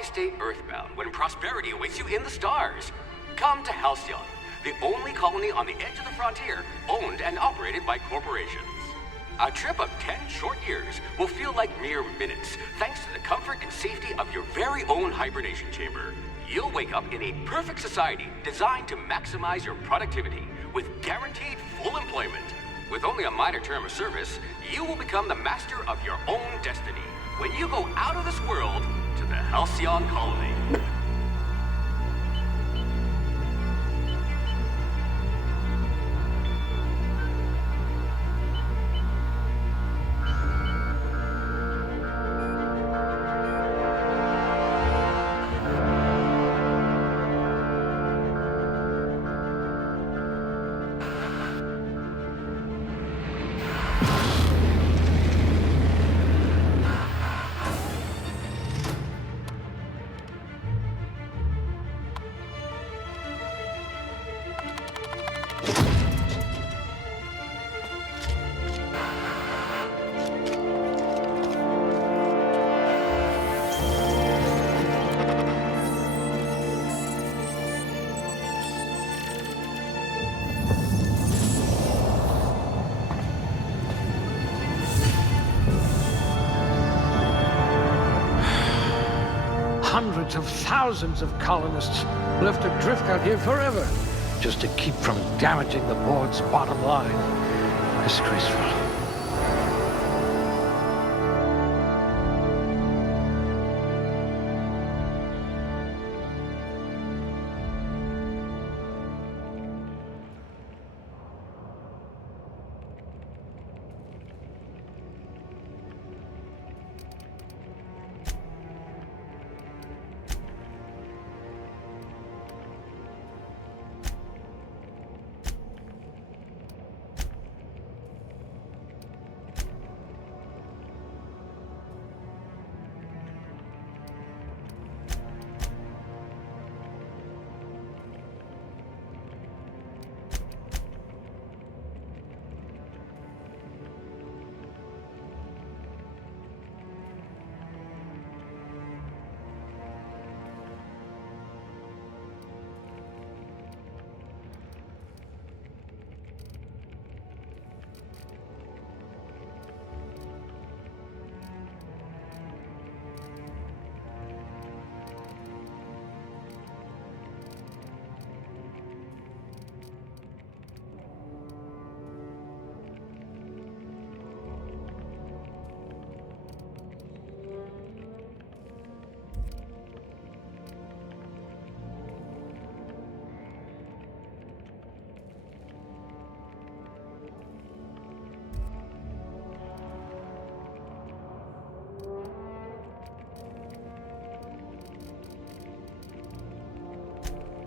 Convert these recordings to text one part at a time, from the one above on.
Why stay earthbound when prosperity awaits you in the stars? Come to Halcyon, the only colony on the edge of the frontier, owned and operated by corporations. A trip of 10 short years will feel like mere minutes, thanks to the comfort and safety of your very own hibernation chamber. You'll wake up in a perfect society designed to maximize your productivity, with guaranteed full employment. With only a minor term of service, you will become the master of your own destiny when you go out of this world to the Halcyon colony. Hundreds of thousands of colonists left adrift out here forever, just to keep from damaging the board's bottom line. Disgraceful.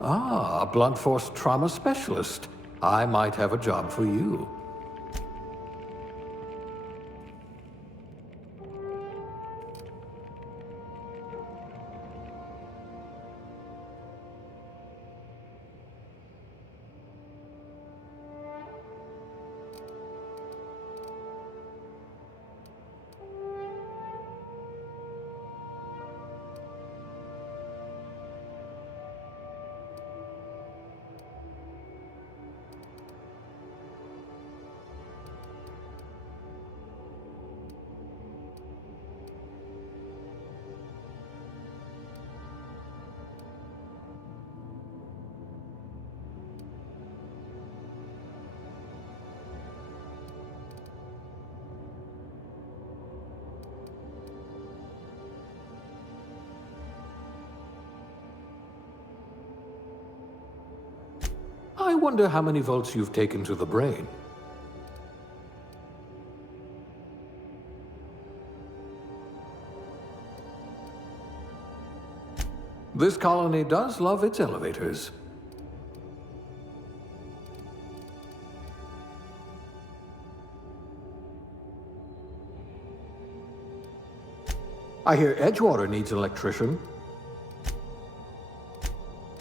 Ah, a blunt force trauma specialist. I might have a job for you. I wonder how many volts you've taken to the brain. This colony does love its elevators. I hear Edgewater needs an electrician.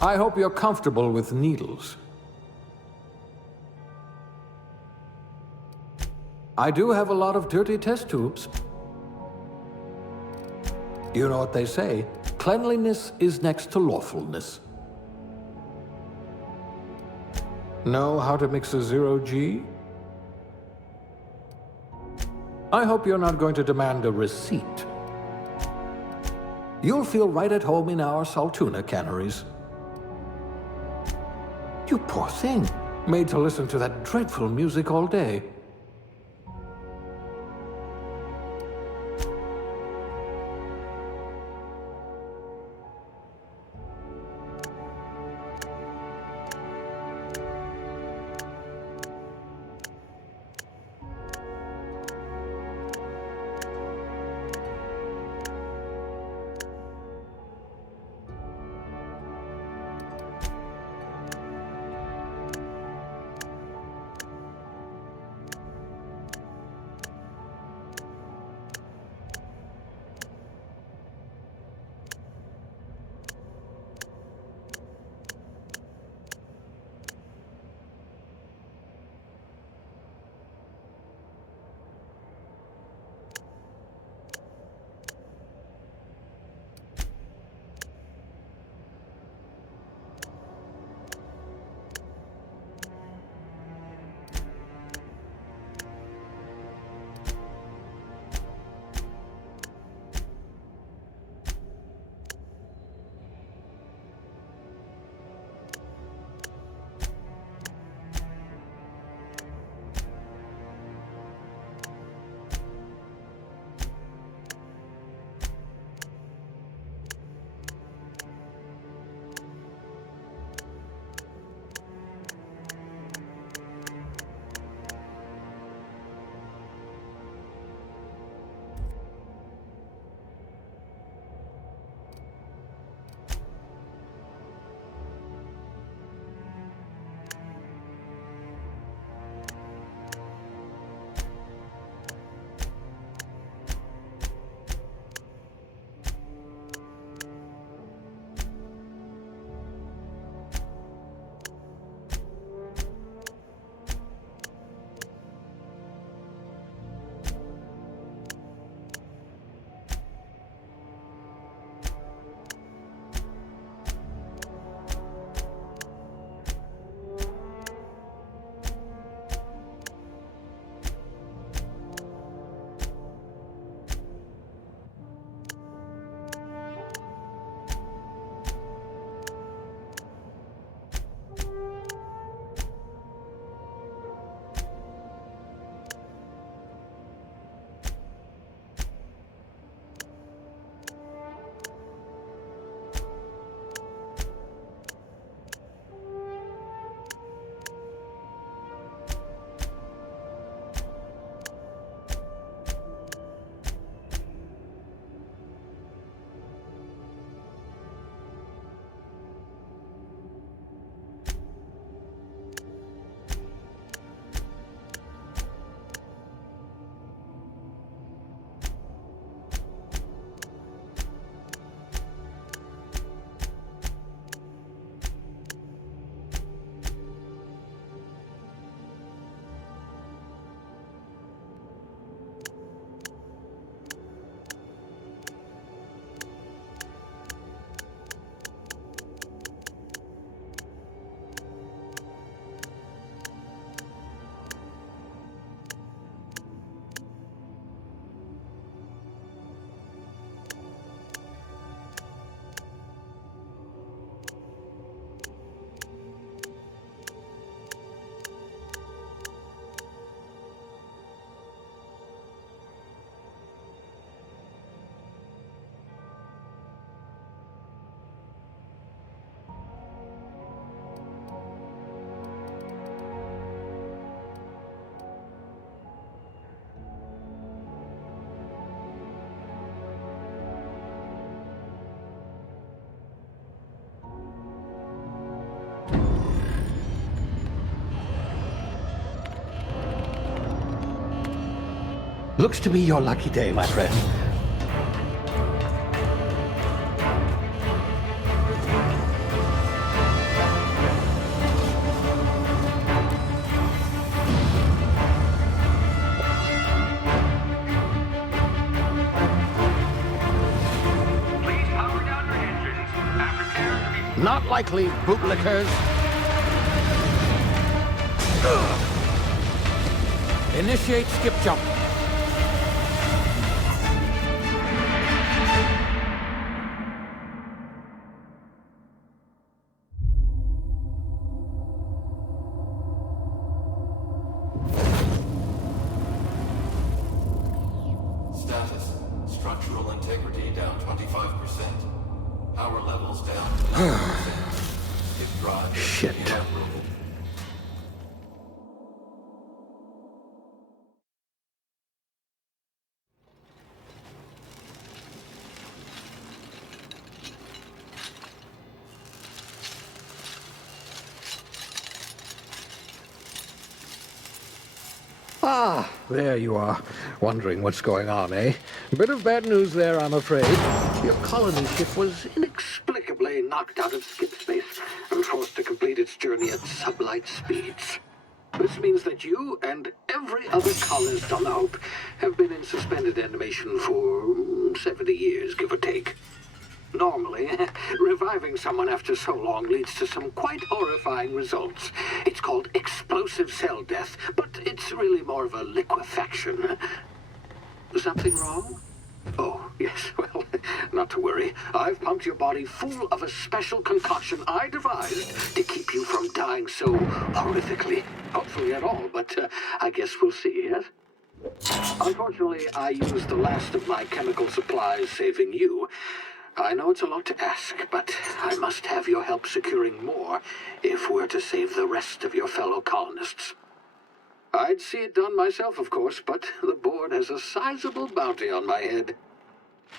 I hope you're comfortable with needles. I do have a lot of dirty test tubes. You know what they say, Cleanliness is next to lawfulness. Know how to mix a zero-G? I hope you're not going to demand a receipt. You'll feel right at home in our Saltuna canneries. You poor thing, made to listen to that dreadful music all day. Looks to be your lucky day, my friend. Please power down your Not likely, bootlickers. Initiate skip jump. Status. Structural integrity down 25%. Power levels down 90%. If drive is Shit. inoperable. Ah, there you are. Wondering what's going on, eh? Bit of bad news there, I'm afraid. Your colony ship was inexplicably knocked out of skip space and forced to complete its journey at sublight speeds. This means that you and every other colonist on the Hope have been in suspended animation for 70 years, give or take. Normally, reviving someone after so long leads to some quite horrifying results. It's called explosive cell death, but it's really more of a liquefaction. Something wrong? Oh, yes, well, not to worry. I've pumped your body full of a special concoction I devised to keep you from dying so horrifically. Hopefully at all, but I guess we'll see, yes? Unfortunately, I used the last of my chemical supplies saving you. I know it's a lot to ask, but I must have your help securing more if we're to save the rest of your fellow colonists. I'd see it done myself, of course, but the board has a sizable bounty on my head.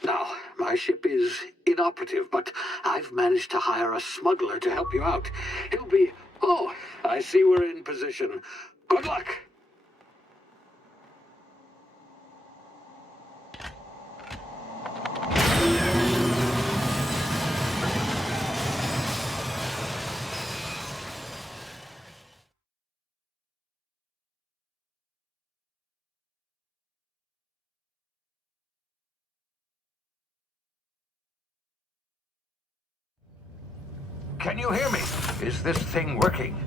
Now, my ship is inoperative, but I've managed to hire a smuggler to help you out. He'll be... Oh, I see we're in position. Good luck! Can you hear me? Is this thing working?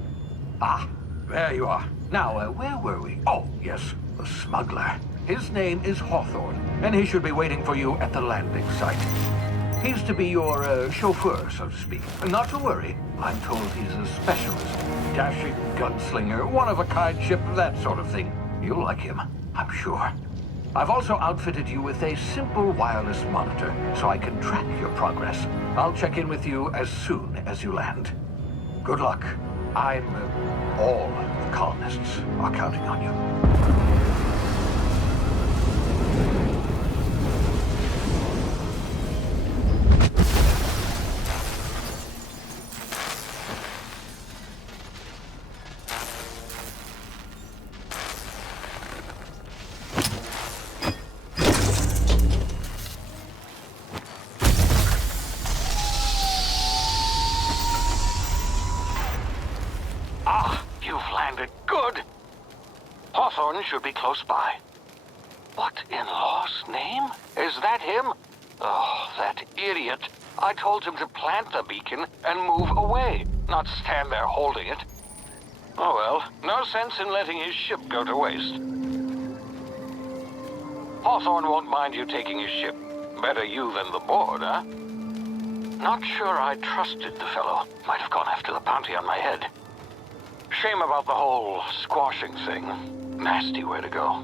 Ah, there you are. Now, where were we? Oh, yes, the smuggler. His name is Hawthorne, and he should be waiting for you at the landing site. He's to be your chauffeur, so to speak. Not to worry. I'm told he's a specialist. Dashing gunslinger, one-of-a-kind ship, that sort of thing. You'll like him, I'm sure. I've also outfitted you with a simple wireless monitor, so I can track your progress. I'll check in with you as soon as you land. Good luck. All the colonists are counting on you. Should be close by. What in law's name? Is that him? Oh, that idiot. I told him to plant the beacon and move away, not stand there holding it. Oh well, no sense in letting his ship go to waste. Hawthorne won't mind you taking his ship. Better you than the board, huh? Not sure I trusted the fellow. Might have gone after the bounty on my head. Shame about the whole squashing thing. Nasty way to go.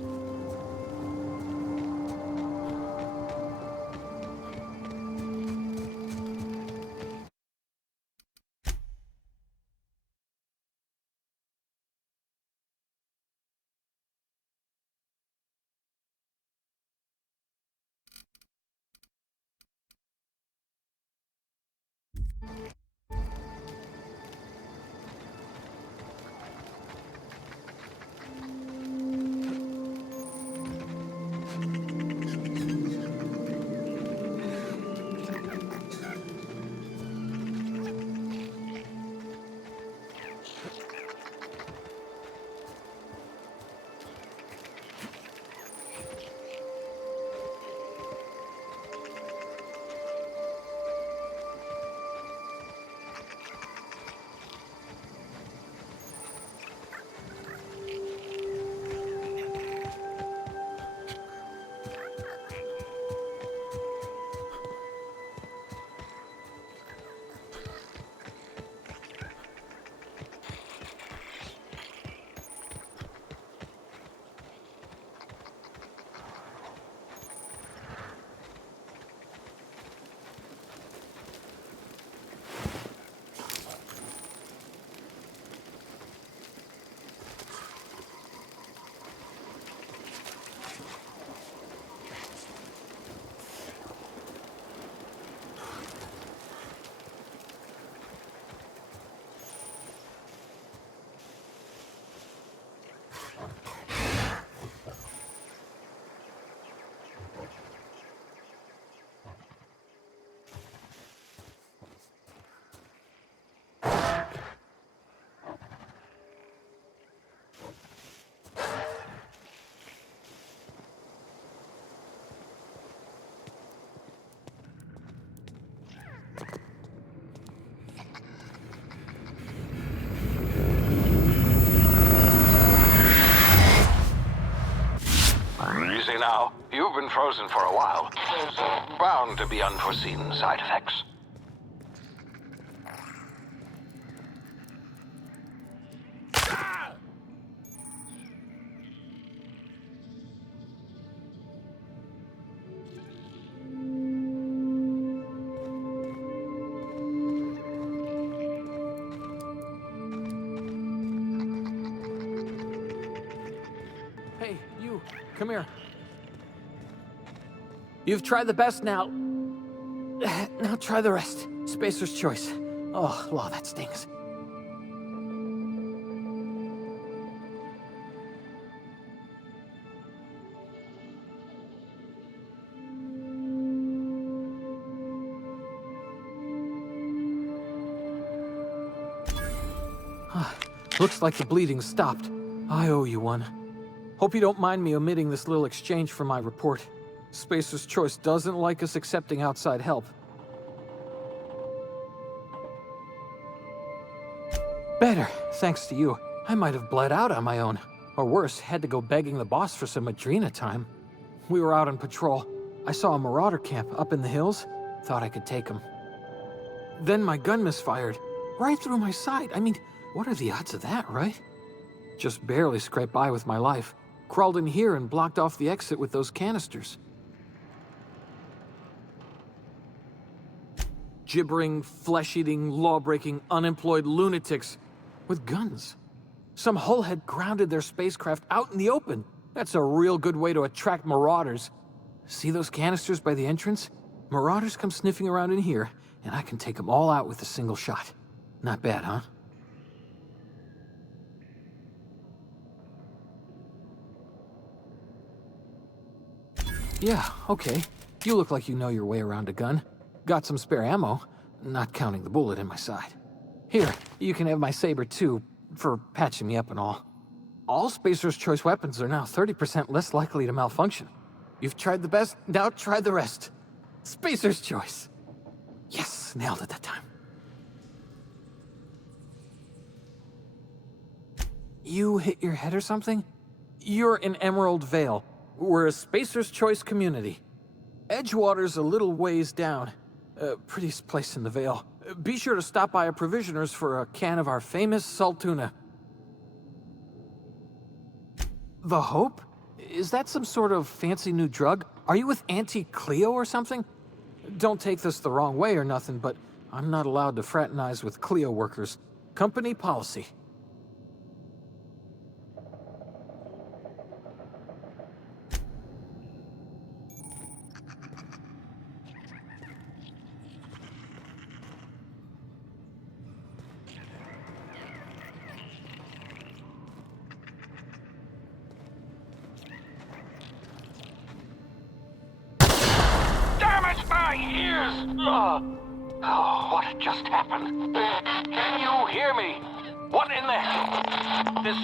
You've been frozen for a while. There's bound to be unforeseen side effects. Hey, you, come here. You've tried the best now. Now try the rest. Spacer's choice. Oh, wow, that stings. Looks like the bleeding stopped. I owe you one. Hope you don't mind me omitting this little exchange for my report. Spacer's Choice doesn't like us accepting outside help. Better, thanks to you. I might have bled out on my own. Or worse, had to go begging the boss for some Adrena time. We were out on patrol. I saw a marauder camp up in the hills. Thought I could take him. Then my gun misfired. Right through my side. I mean, what are the odds of that, right? Just barely scraped by with my life. Crawled in here and blocked off the exit with those canisters. Gibbering, flesh-eating, law-breaking, unemployed lunatics with guns. Some hull had grounded their spacecraft out in the open. That's a real good way to attract marauders. See those canisters by the entrance? Marauders come sniffing around in here, and I can take them all out with a single shot. Not bad, huh? Yeah, okay. You look like you know your way around a gun. Got some spare ammo, not counting the bullet in my side. Here, you can have my saber too, for patching me up and all. All Spacer's Choice weapons are now 30% less likely to malfunction. You've tried the best, now try the rest. Spacer's Choice. Yes, nailed it that time. You hit your head or something? You're in Emerald Vale. We're a Spacer's Choice community. Edgewater's a little ways down. Prettiest place in the Vale. Be sure to stop by a provisioner's for a can of our famous salt tuna. The Hope? Is that some sort of fancy new drug? Are you with Auntie Cleo or something? Don't take this the wrong way or nothing, but I'm not allowed to fraternize with Cleo workers. Company policy. Oh, what just happened? Can you hear me? What in the... This...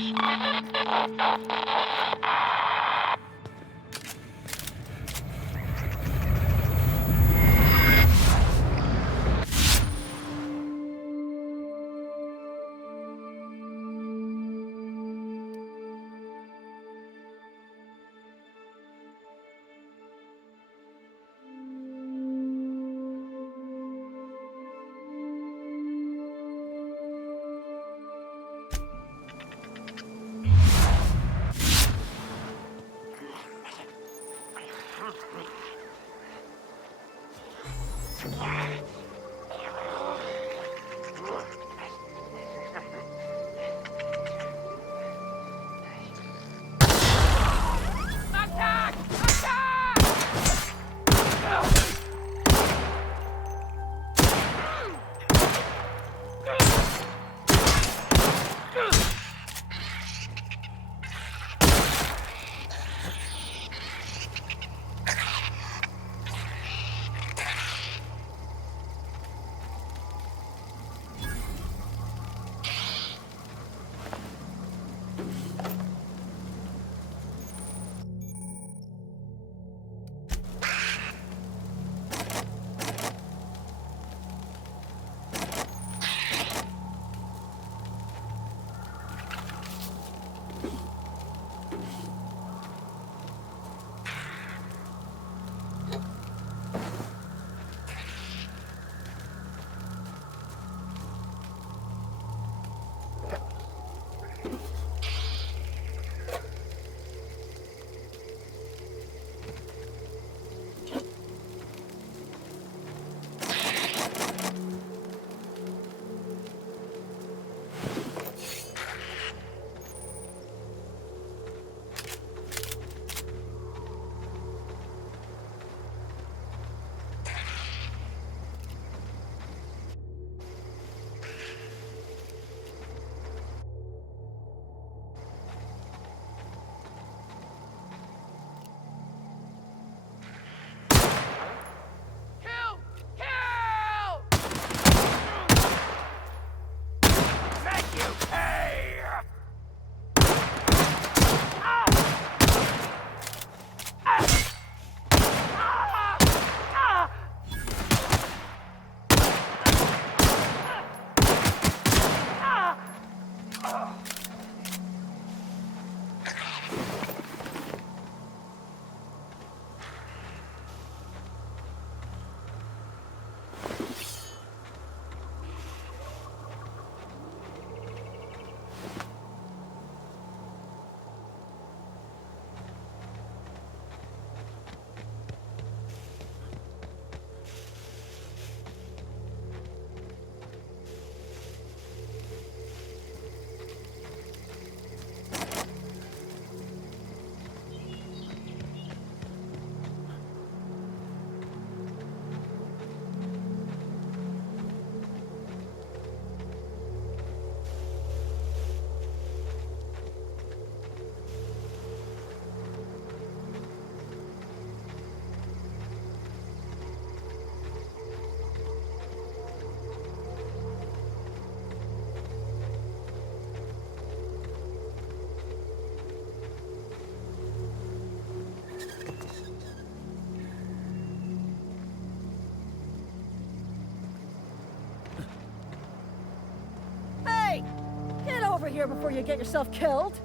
here before you get yourself killed.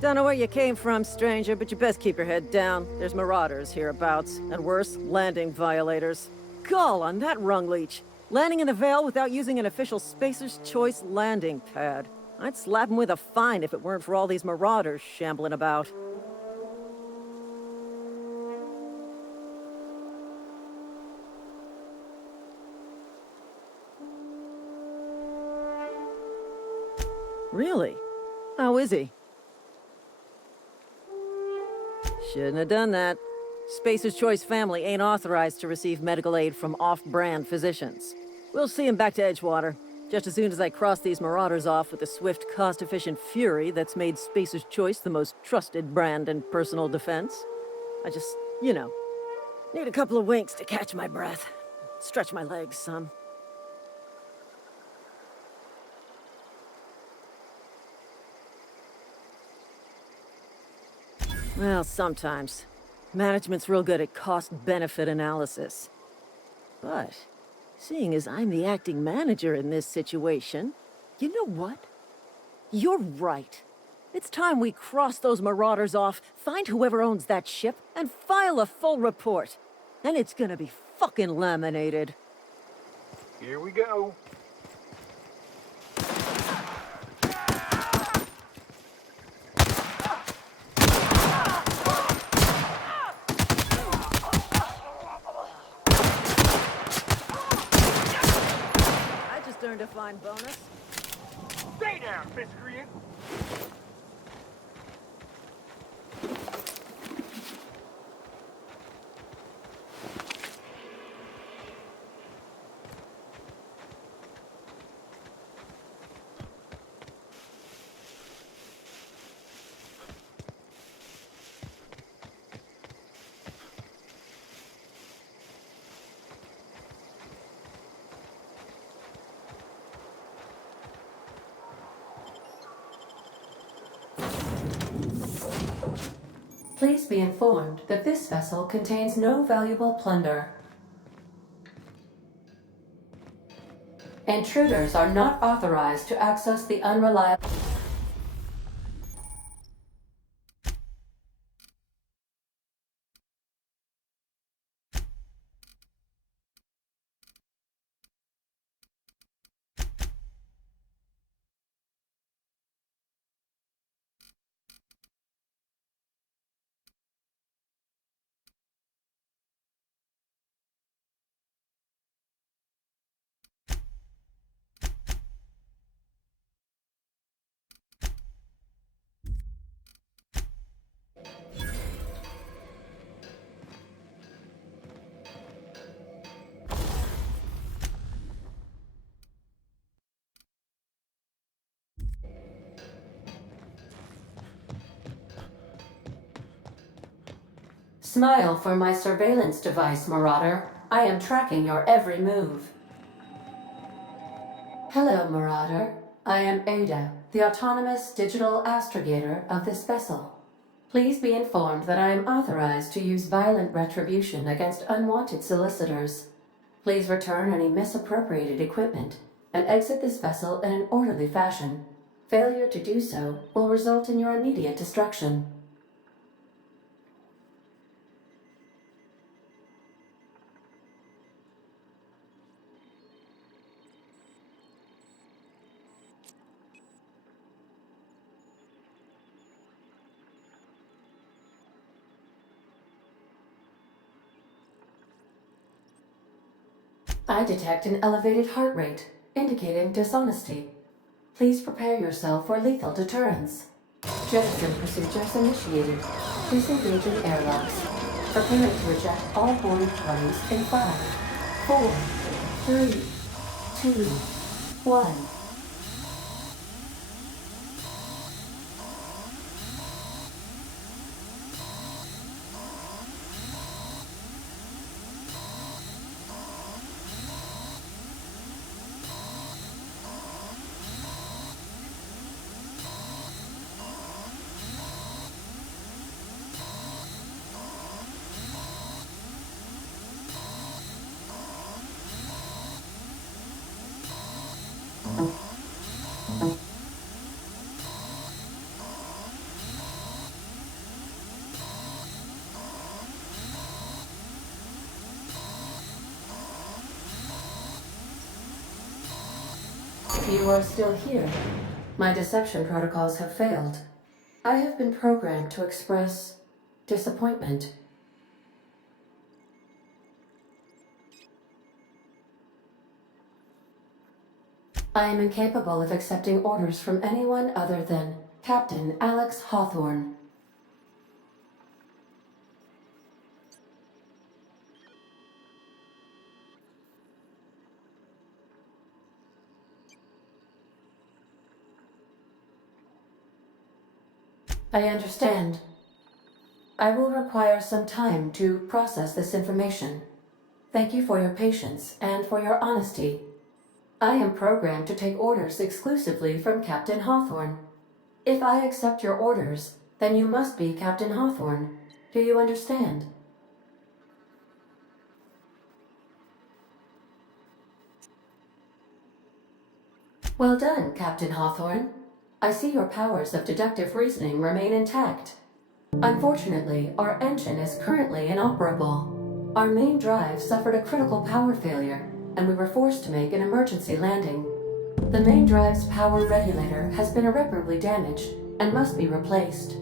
Don't know where you came from, stranger, but you best keep your head down. There's marauders hereabouts, and worse, landing violators. Gall on that rung leech. Landing in the Vale without using an official Spacer's Choice landing pad. I'd slap him with a fine if it weren't for all these marauders shambling about. Really? How is he? Shouldn't have done that. Spacer's Choice family ain't authorized to receive medical aid from off-brand physicians. We'll see him back to Edgewater, just as soon as I cross these marauders off with the swift, cost-efficient fury that's made Spacer's Choice the most trusted brand in personal defense. I just, you know, need a couple of winks to catch my breath. Stretch my legs some. Well, sometimes. Management's real good at cost-benefit analysis. But, seeing as I'm the acting manager in this situation, you know what? You're right. It's time we cross those marauders off, find whoever owns that ship, and file a full report. And it's gonna be fucking laminated. Here we go. Earned a fine bonus. Stay down, miscreant! Please be informed that this vessel contains no valuable plunder. Intruders are not authorized to access the unreliable... Smile for my surveillance device, Marauder. I am tracking your every move. Hello, Marauder. I am Ada, the autonomous digital astrogator of this vessel. Please be informed that I am authorized to use violent retribution against unwanted solicitors. Please return any misappropriated equipment and exit this vessel in an orderly fashion. Failure to do so will result in your immediate destruction. I detect an elevated heart rate, indicating dishonesty. Please prepare yourself for lethal deterrence. Jettison procedures initiated. Disengaging airlocks. Preparing to eject all boarding parties in 5, 4, 3, 2, 1. You are still here. My deception protocols have failed. I have been programmed to express disappointment. I am incapable of accepting orders from anyone other than Captain Alex Hawthorne. I understand. I will require some time to process this information. Thank you for your patience and for your honesty. I am programmed to take orders exclusively from Captain Hawthorne. If I accept your orders, then you must be Captain Hawthorne. Do you understand? Well done, Captain Hawthorne. I see your powers of deductive reasoning remain intact. Unfortunately, our engine is currently inoperable. Our main drive suffered a critical power failure, and we were forced to make an emergency landing. The main drive's power regulator has been irreparably damaged and must be replaced.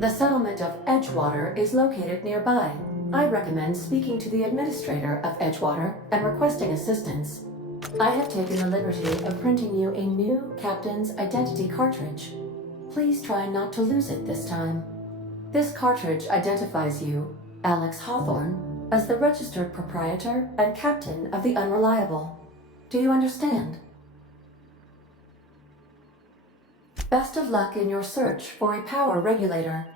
The settlement of Edgewater is located nearby. I recommend speaking to the administrator of Edgewater and requesting assistance. I have taken the liberty of printing you a new captain's identity cartridge. Please try not to lose it this time. This cartridge identifies you, Alex Hawthorne, as the registered proprietor and captain of the Unreliable. Do you understand? Best of luck in your search for a power regulator.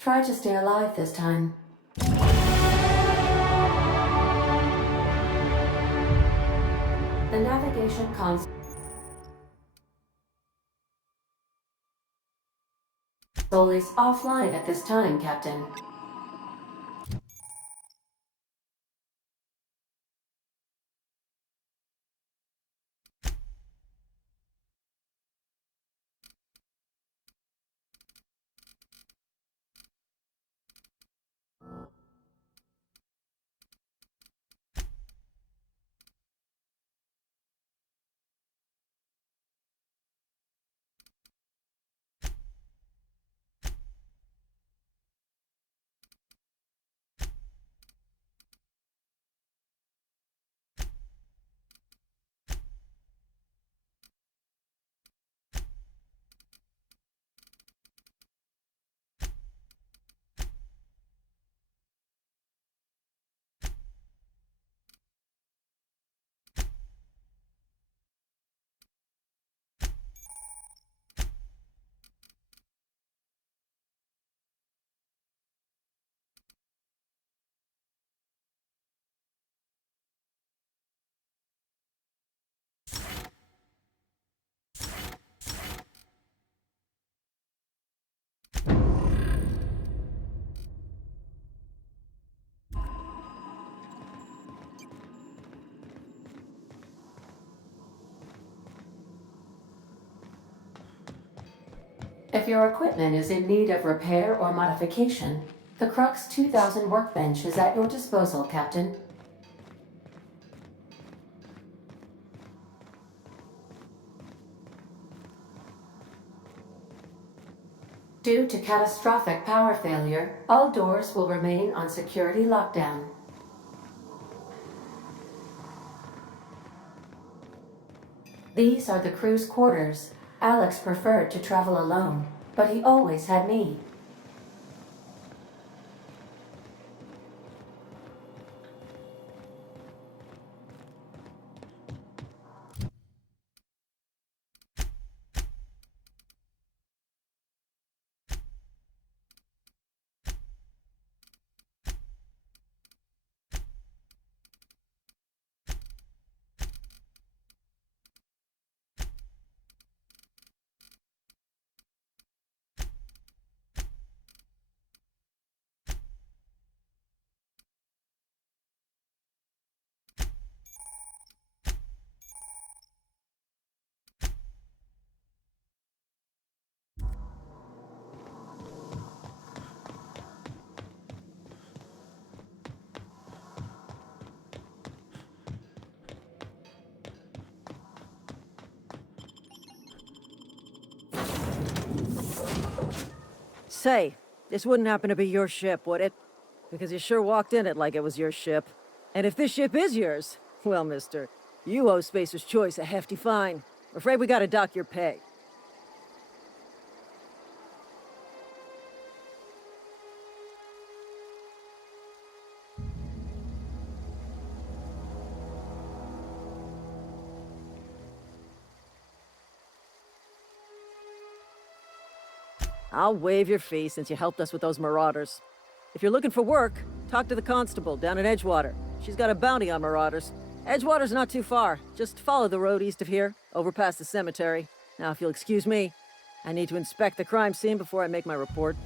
Try to stay alive this time. The navigation console is offline at this time, Captain. If your equipment is in need of repair or modification, the Crux 2000 workbench is at your disposal, Captain. Due to catastrophic power failure, all doors will remain on security lockdown. These are the crew's quarters. Alex preferred to travel alone, but he always had me. Say, this wouldn't happen to be your ship, would it? Because you sure walked in it like it was your ship. And if this ship is yours, well, mister, you owe Spacer's Choice a hefty fine. I'm afraid we gotta dock your pay. I'll waive your fee since you helped us with those marauders. If you're looking for work, talk to the constable down at Edgewater. She's got a bounty on marauders. Edgewater's not too far. Just follow the road east of here, over past the cemetery. Now, if you'll excuse me, I need to inspect the crime scene before I make my report.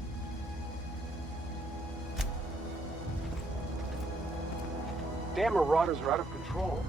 Damn marauders are out of control.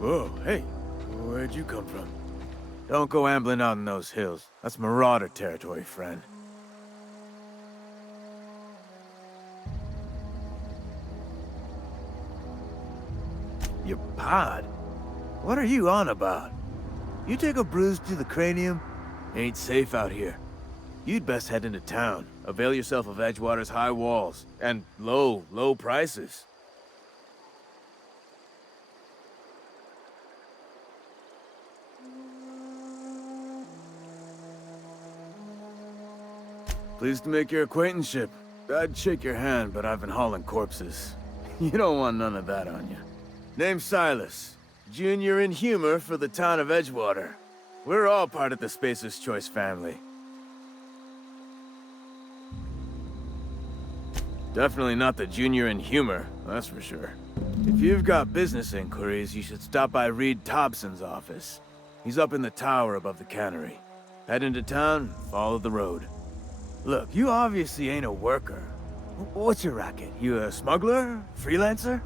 Whoa, hey, where'd you come from? Don't go ambling out in those hills. That's marauder territory, friend. Your pod? What are you on about? You take a bruise to the cranium? Ain't safe out here. You'd best head into town. Avail yourself of Edgewater's high walls. And low prices. Pleased to make your acquaintanceship. I'd shake your hand, but I've been hauling corpses. You don't want none of that on you. Name's Silas. Junior in humor for the town of Edgewater. We're all part of the Spacer's Choice family. Definitely not the junior in humor, that's for sure. If you've got business inquiries, you should stop by Reed Thompson's office. He's up in the tower above the cannery. Head into town, follow the road. Look, you obviously ain't a worker. What's your racket? You a smuggler? Freelancer?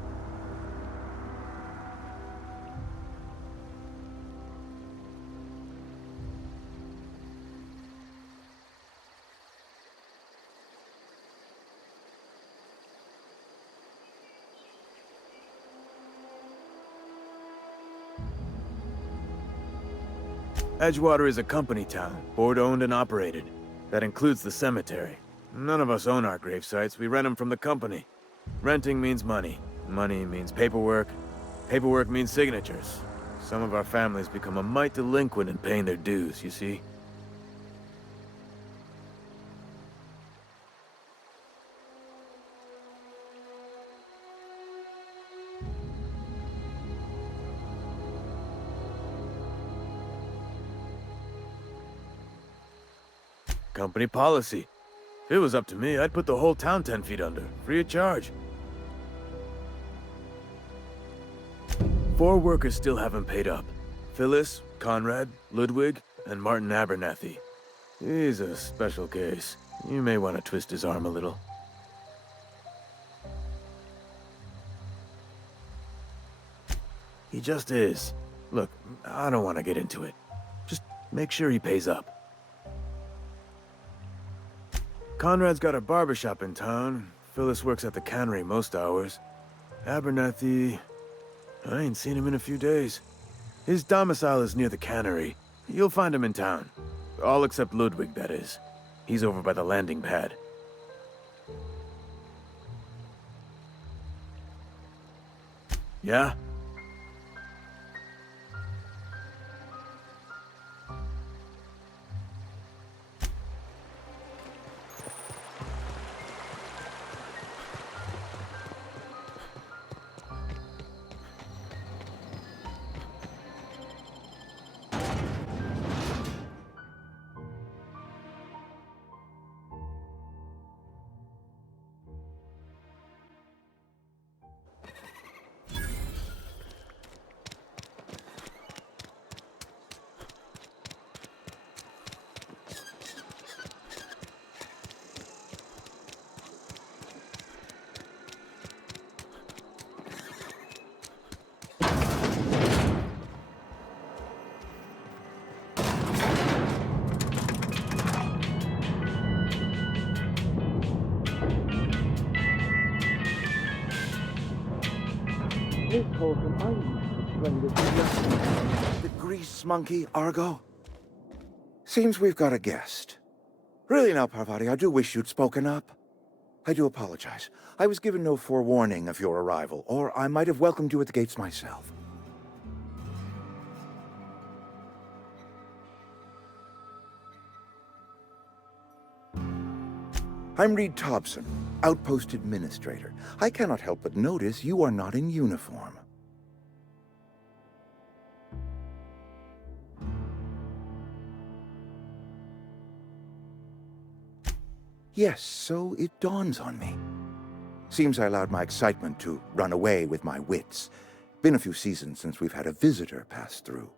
Edgewater is a company town, board-owned and operated. That includes the cemetery. None of us own our grave sites, we rent them from the company. Renting means money. Money means paperwork. Paperwork means signatures. Some of our families become a mite delinquent in paying their dues, you see? Company policy. If it was up to me, I'd put the whole town 10 feet under, free of charge. 4 workers still haven't paid up. Phyllis, Conrad, Ludwig, and Martin Abernathy. He's a special case. You may want to twist his arm a little. He just is. Look, I don't want to get into it. Just make sure he pays up. Conrad's got a barbershop in town. Phyllis works at the cannery most hours. Abernathy... I ain't seen him in a few days. His domicile is near the cannery. You'll find him in town. All except Ludwig, that is. He's over by the landing pad. Yeah? The grease monkey, Argo? Seems we've got a guest. Really now, Parvati, I do wish you'd spoken up. I do apologize. I was given no forewarning of your arrival, or I might have welcomed you at the gates myself. I'm Reed Thompson, Outpost Administrator. I cannot help but notice you are not in uniform. Yes, so it dawns on me. Seems I allowed my excitement to run away with my wits. Been a few seasons since we've had a visitor pass through.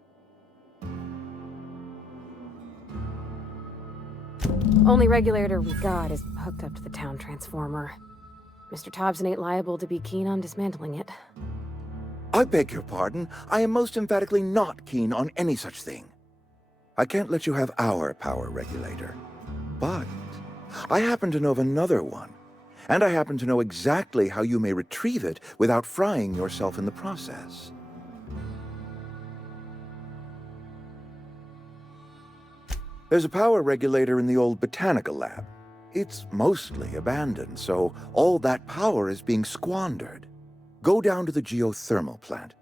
Only regulator we got is hooked up to the town transformer. Mr. Thompson ain't liable to be keen on dismantling it. I beg your pardon. I am most emphatically not keen on any such thing. I can't let you have our power regulator. But I happen to know of another one. And I happen to know exactly how you may retrieve it without frying yourself in the process. There's a power regulator in the old botanical lab. It's mostly abandoned, so all that power is being squandered. Go down to the geothermal plant.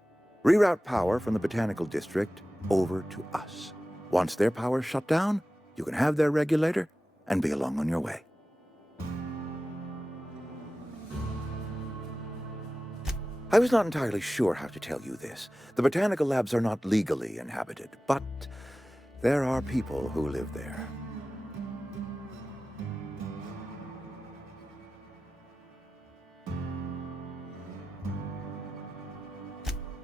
Reroute power from the botanical district over to us. Once their power's shut down, you can have their regulator and be along on your way. I was not entirely sure how to tell you this. The botanical labs are not legally inhabited, but there are people who live there.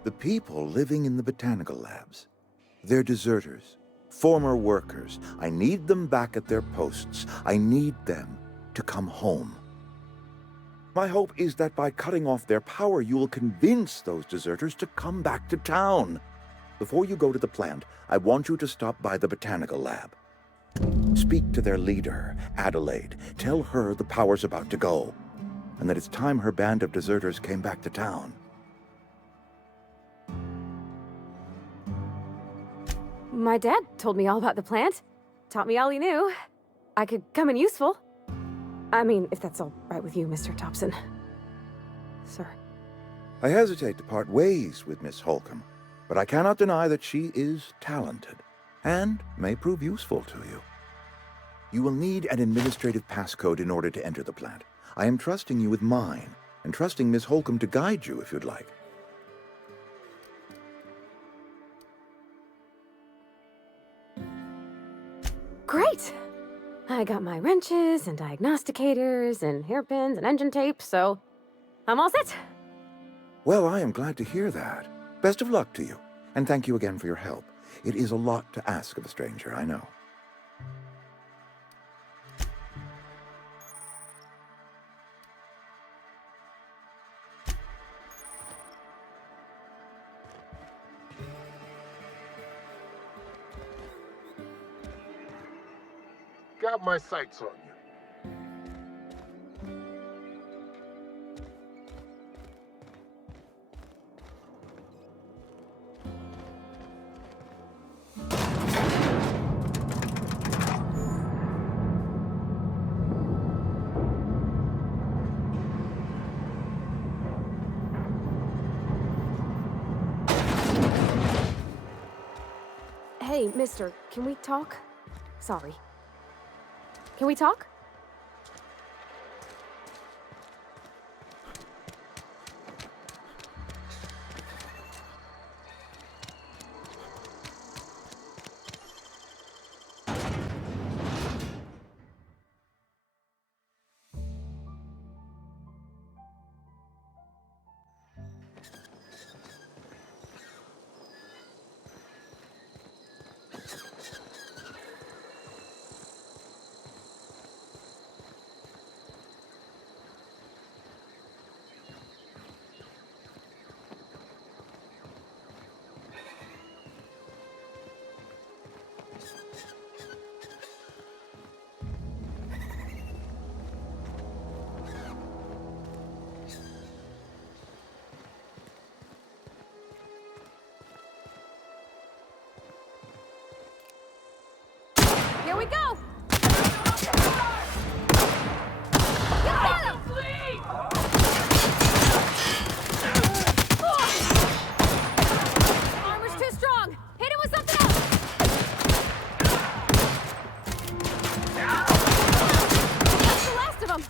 The people living in the botanical labs, they're deserters, former workers. I need them back at their posts. I need them to come home. My hope is that by cutting off their power, you will convince those deserters to come back to town. Before you go to the plant, I want you to stop by the botanical lab. Speak to their leader, Adelaide. Tell her the power's about to go, and that it's time her band of deserters came back to town. My dad told me all about the plant. Taught me all he knew. I could come in useful. I mean, if that's all right with you, Mr. Thompson. Sir. I hesitate to part ways with Miss Holcomb, but I cannot deny that she is talented and may prove useful to you. You will need an administrative passcode in order to enter the plant. I am trusting you with mine, and trusting Miss Holcomb to guide you if you'd like. Great! I got my wrenches and diagnosticators and hairpins and engine tape, so I'm all set. Well, I am glad to hear that. Best of luck to you, and thank you again for your help. It is a lot to ask of a stranger, I know. Got my sights on you. Hey, mister, can we talk? Sorry. Can we talk? Here we go! Got him! Armor's too strong! Hit him with something else! That's the last of them!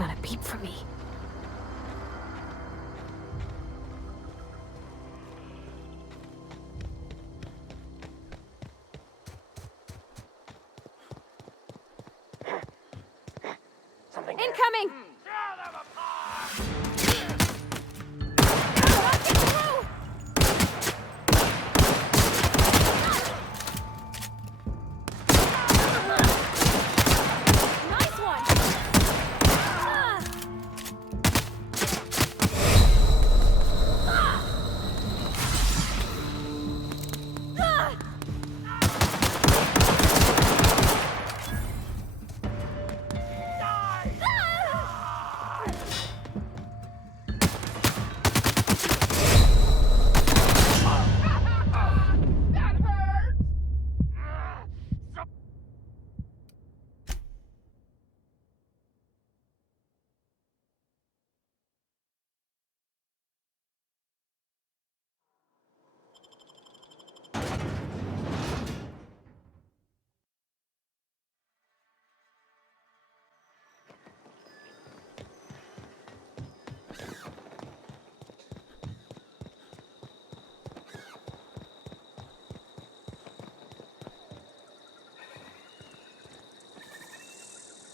Not a peep from me. Something Incoming! Nice one!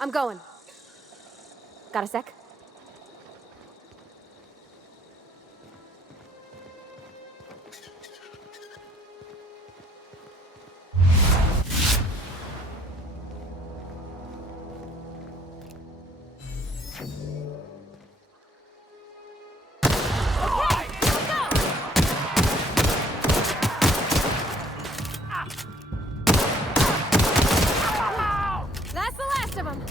I'm going. Got a sec? That's the last of them.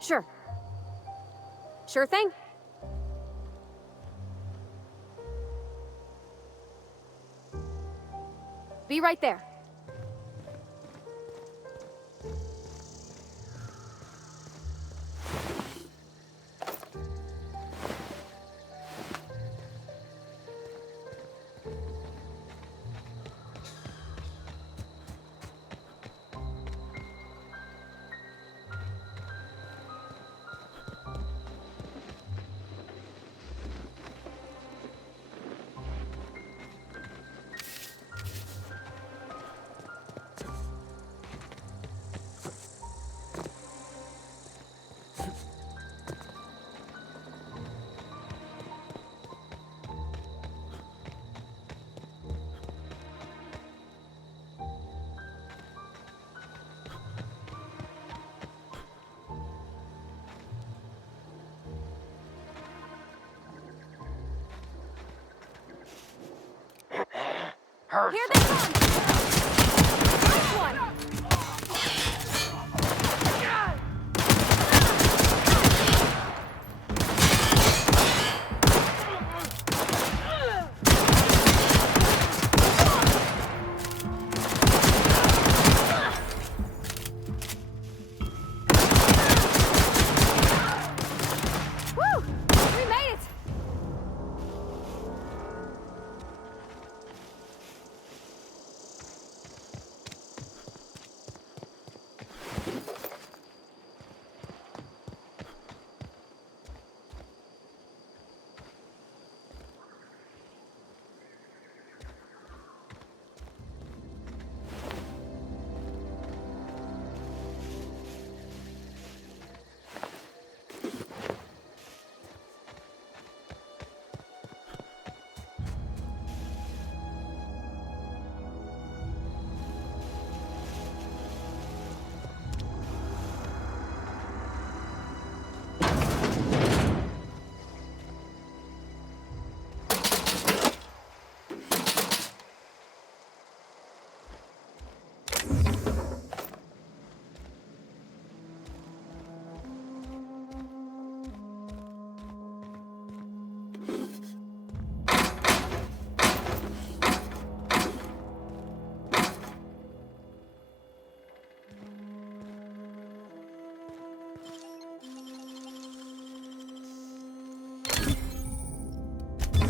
Sure. Sure thing. Be right there. Here they come! Nice one! Woo! We made it!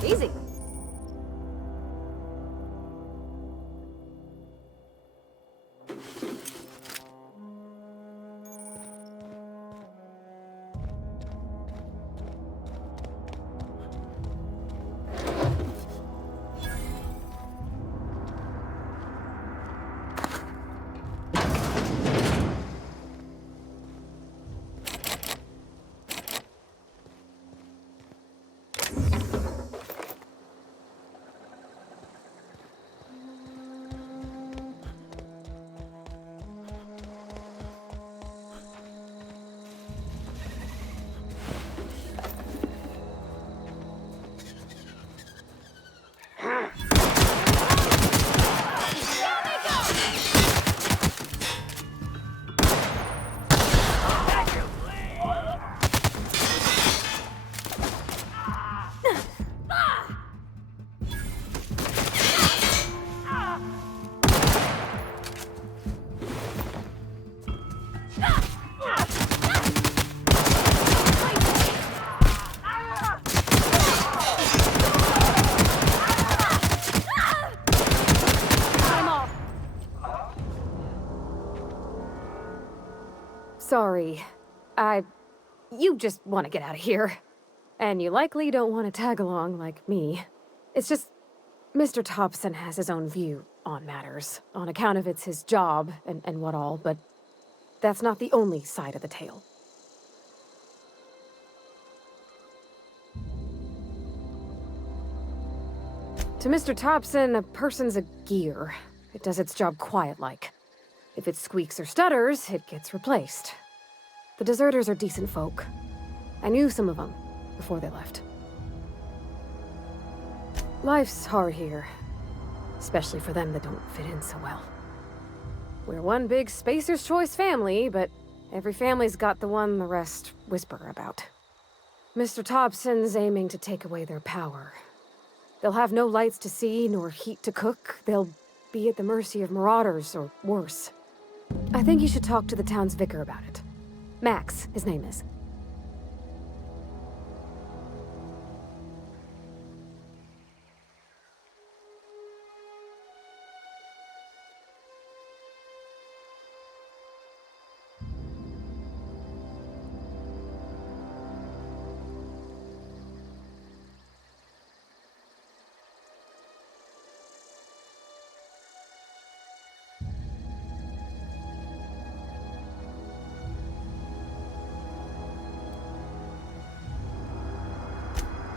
Easy. sorry. You just want to get out of here. And you likely don't want to tag along like me. It's just, Mr. Thompson has his own view on matters, on account of it's his job and what all, but that's not the only side of the tale. To Mr. Thompson, a person's a gear. It does its job quiet-like. If it squeaks or stutters, it gets replaced. The deserters are decent folk. I knew some of them before they left. Life's hard here, especially for them that don't fit in so well. We're one big Spacer's Choice family, but every family's got the one the rest whisper about. Mr. Thompson's aiming to take away their power. They'll have no lights to see, nor heat to cook. They'll be at the mercy of marauders, or worse. I think you should talk to the town's vicar about it. Max, his name is.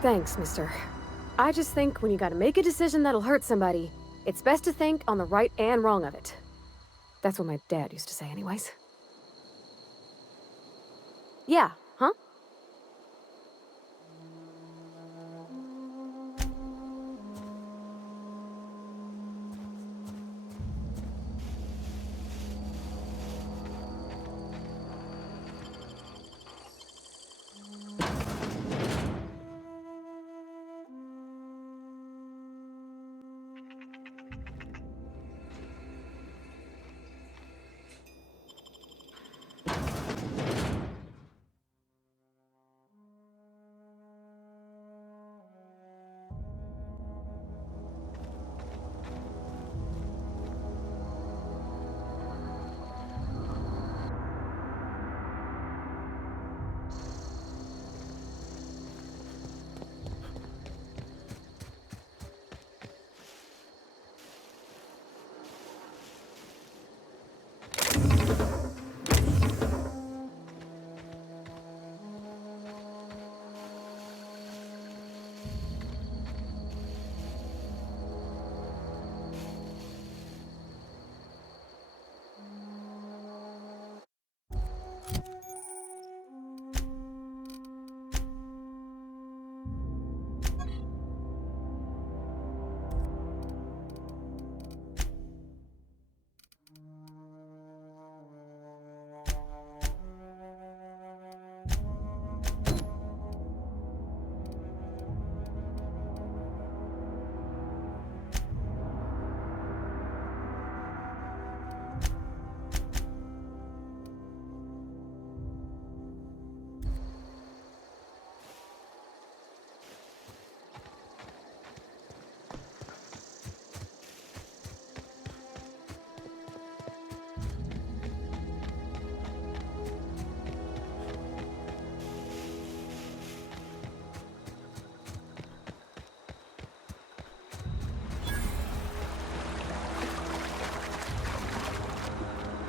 Thanks, mister. I just think when you gotta make a decision that'll hurt somebody, it's best to think on the right and wrong of it. That's what my dad used to say anyways. Yeah, huh?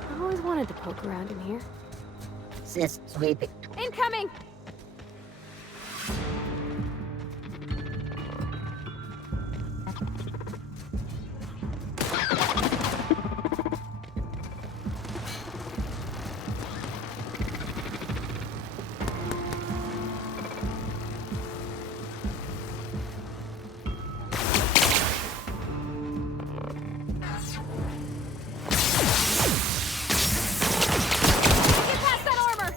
I always wanted to poke around in here. Sis, sweeping. Incoming! Get past that armor!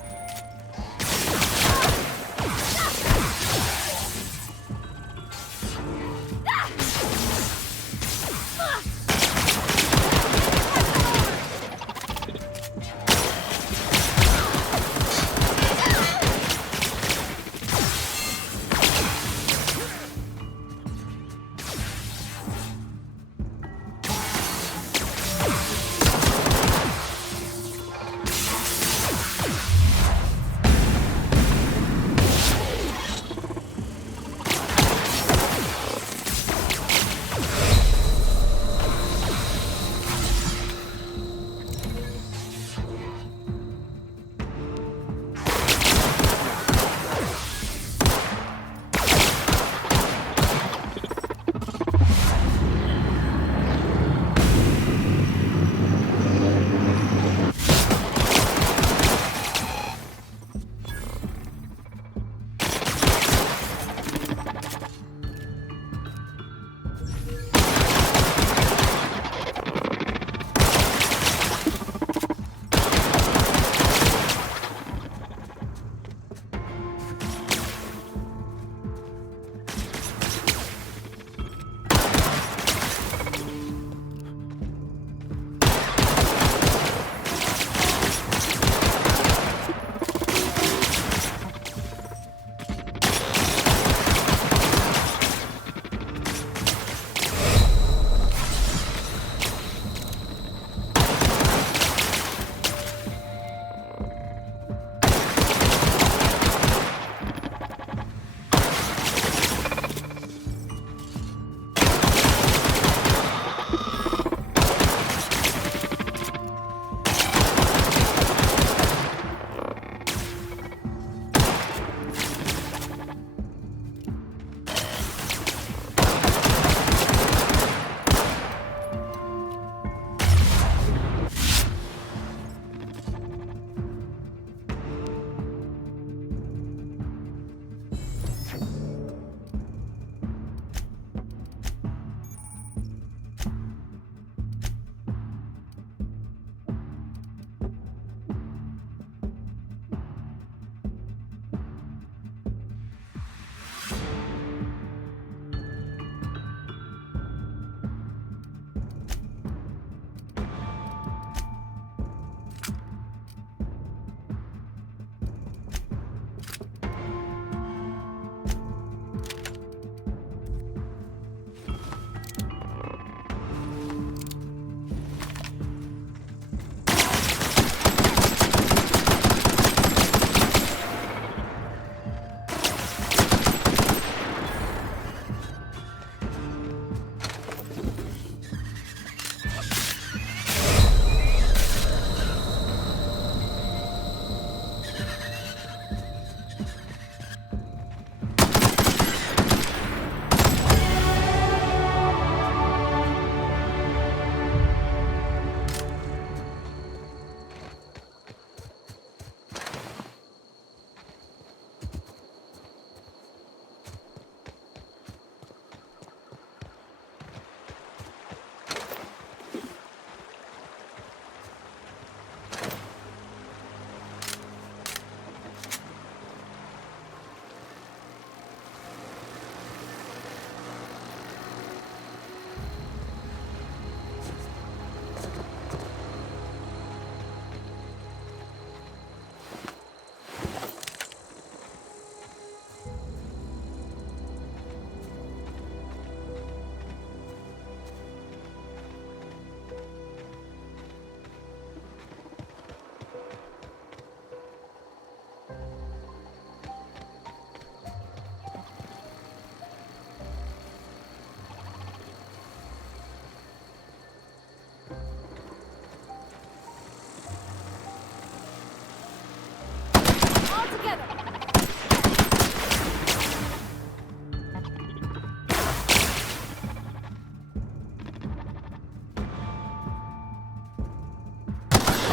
together!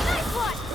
Nice one!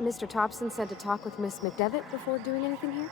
Mr. Thompson said to talk with Miss McDevitt before doing anything here?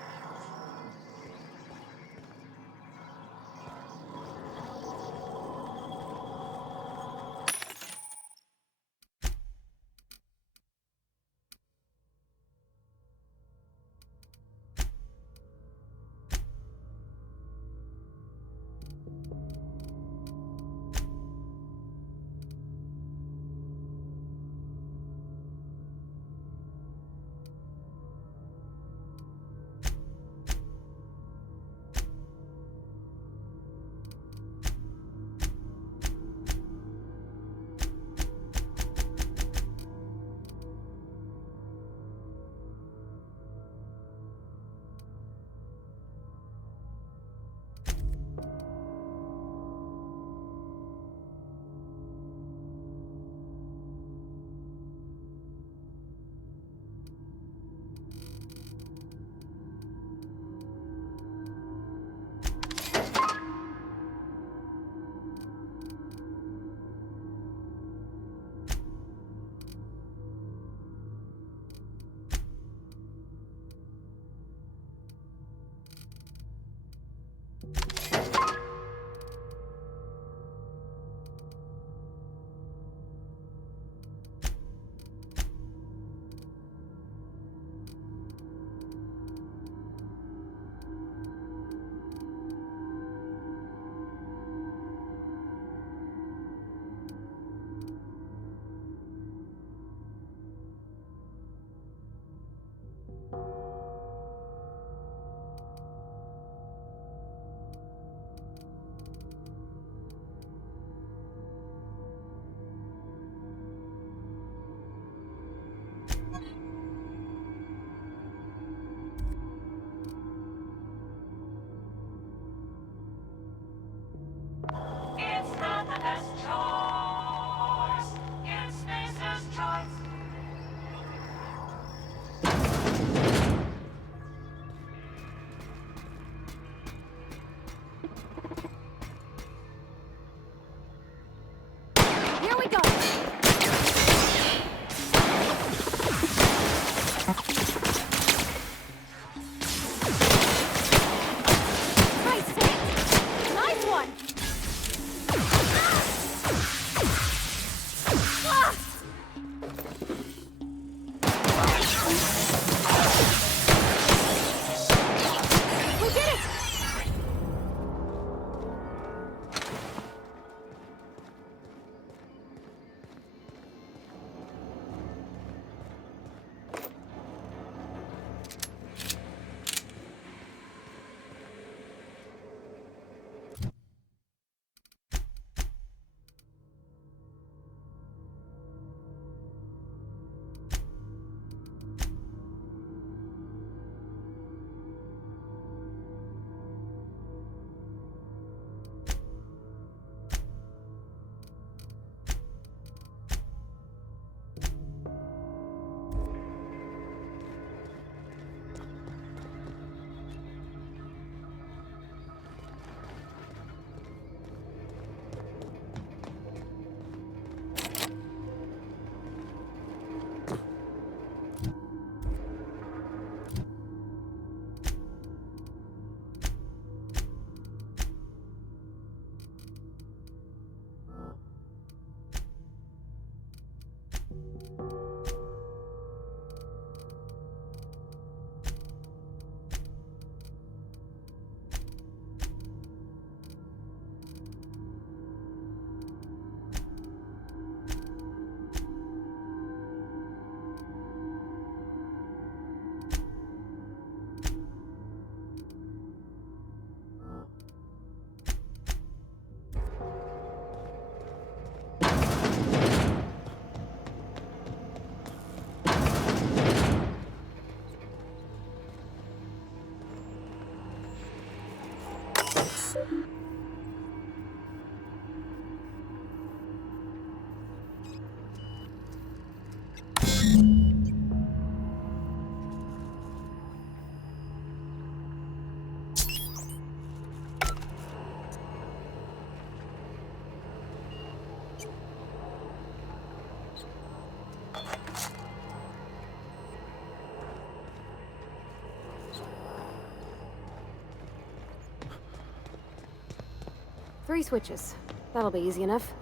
3 switches. That'll be easy enough.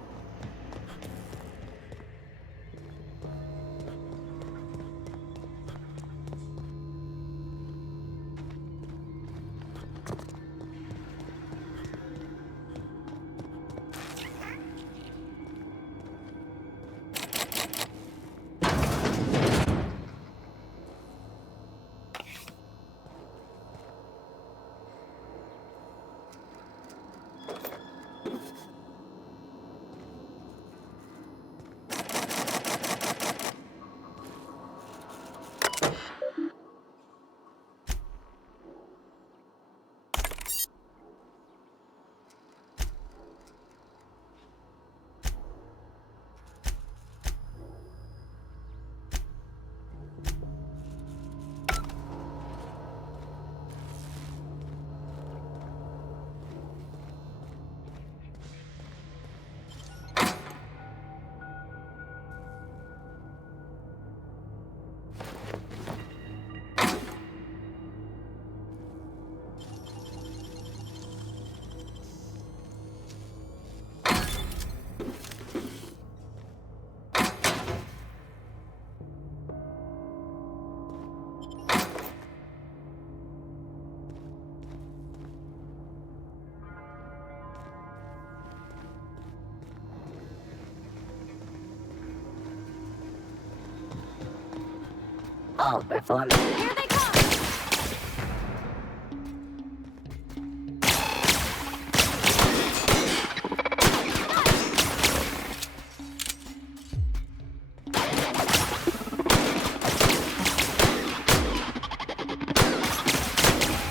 All performance. Here they come!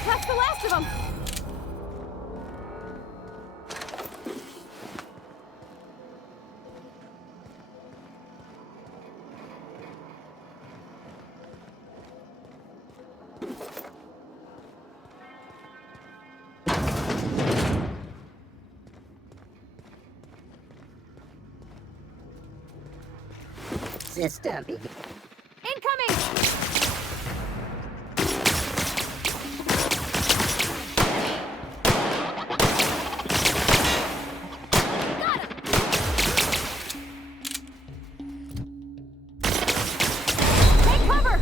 That's the last of them! System. Incoming! Got him! Take cover!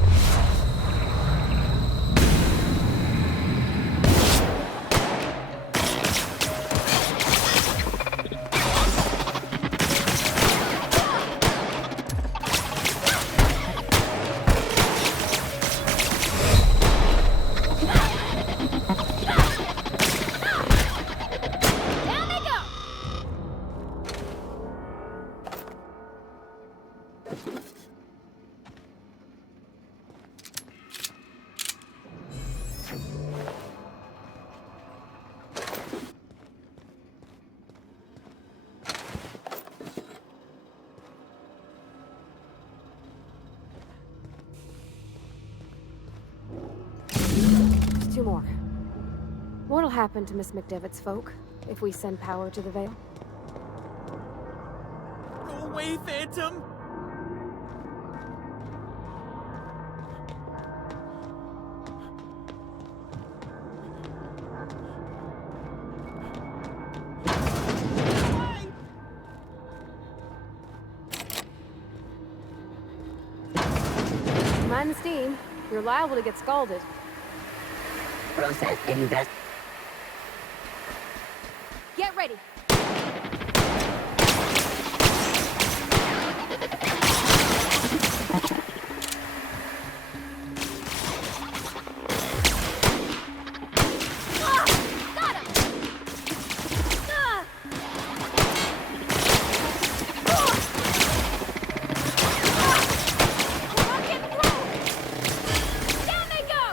Down they go! There's 2 more. What'll happen to Miss McDevitt's folk if we send power to the Vale? Go away, Phantom! Mind the steam. You're liable to get scalded. Process invest. Get ready. Ah! Got him! Ah! Ah! We're not getting through! Down they go!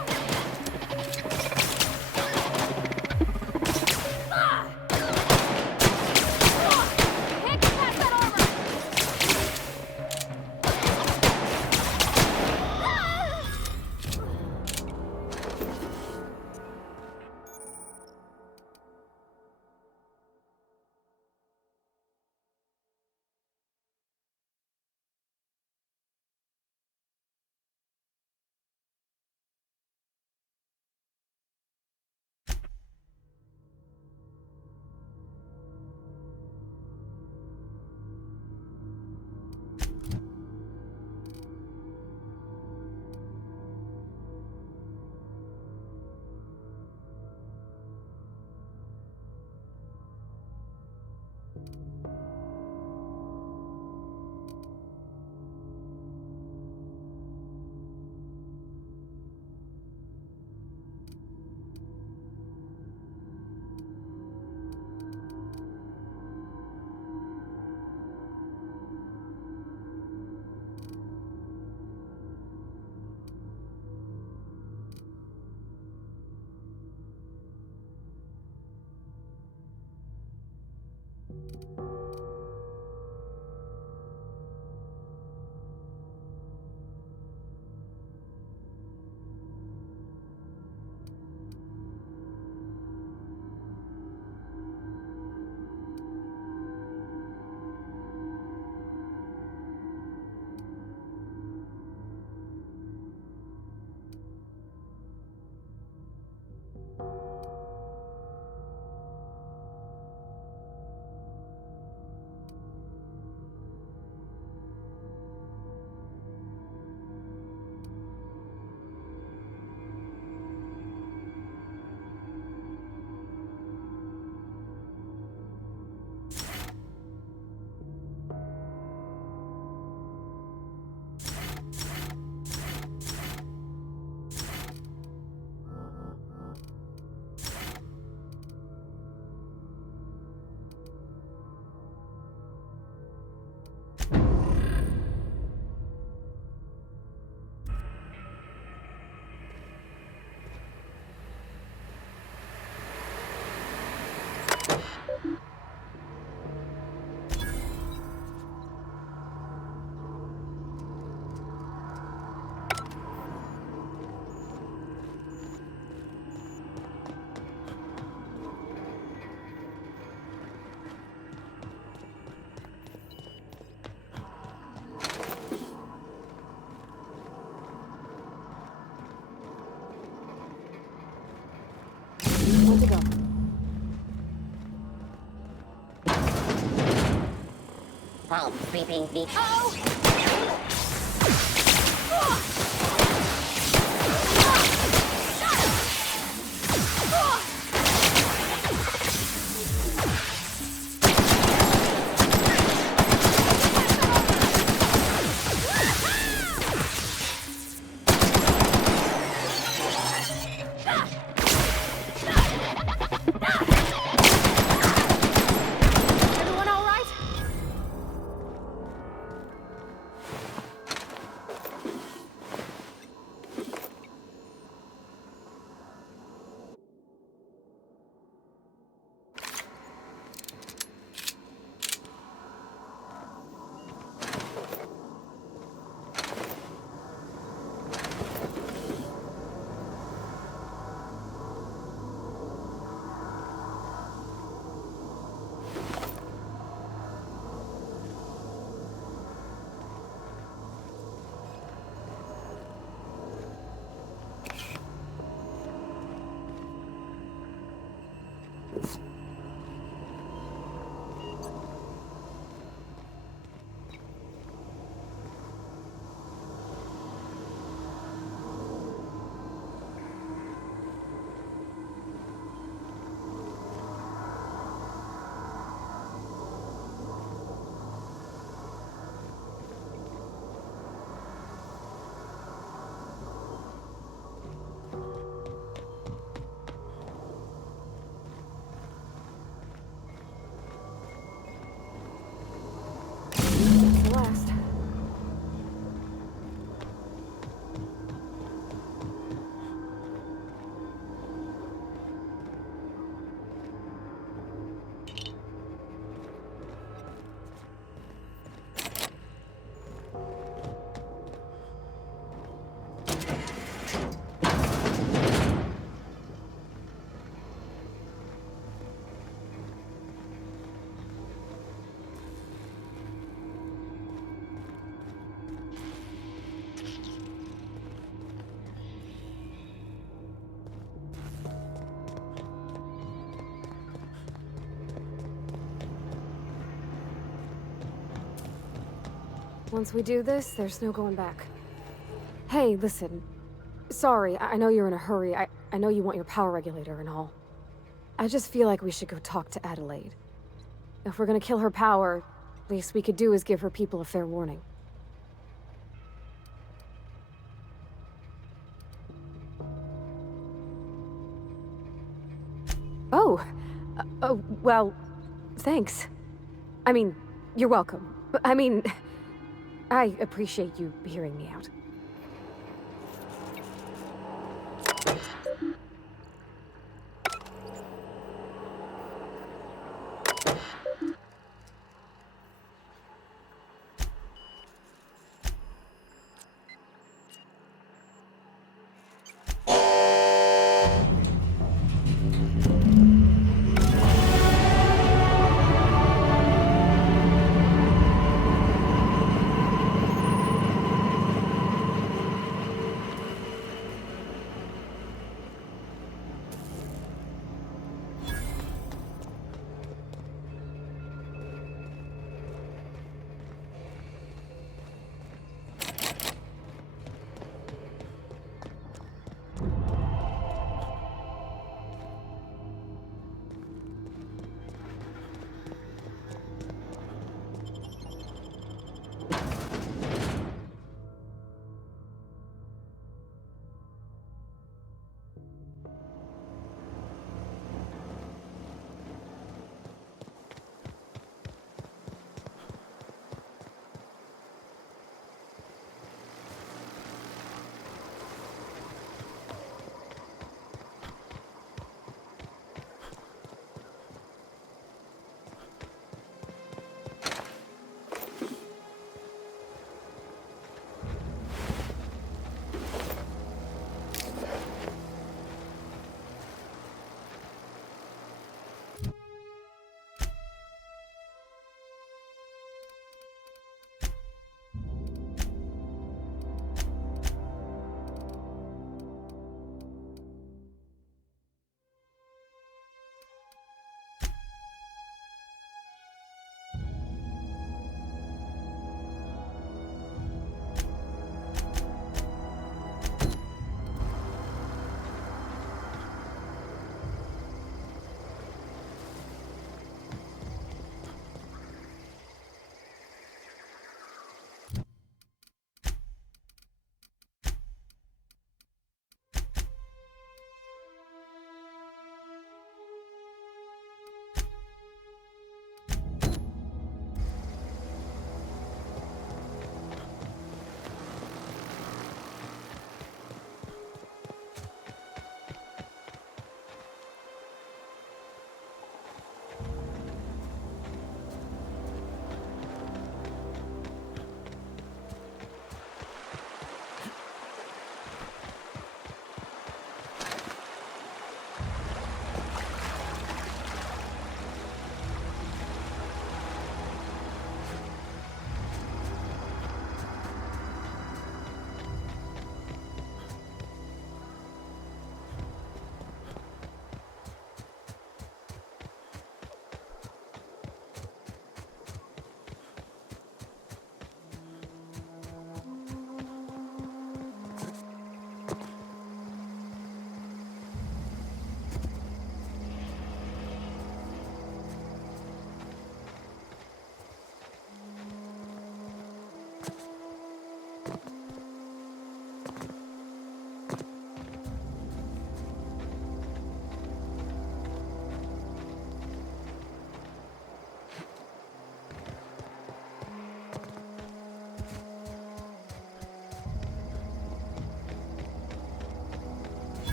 keeping the... Everyone all right? The last. Once we do this, there's no going back. Hey, listen. Sorry, I know you're in a hurry. I know you want your power regulator and all. I just feel like we should go talk to Adelaide. If we're gonna kill her power, least we could do is give her people a fair warning. Oh, well, thanks. I mean, you're welcome. I mean, I appreciate you hearing me out.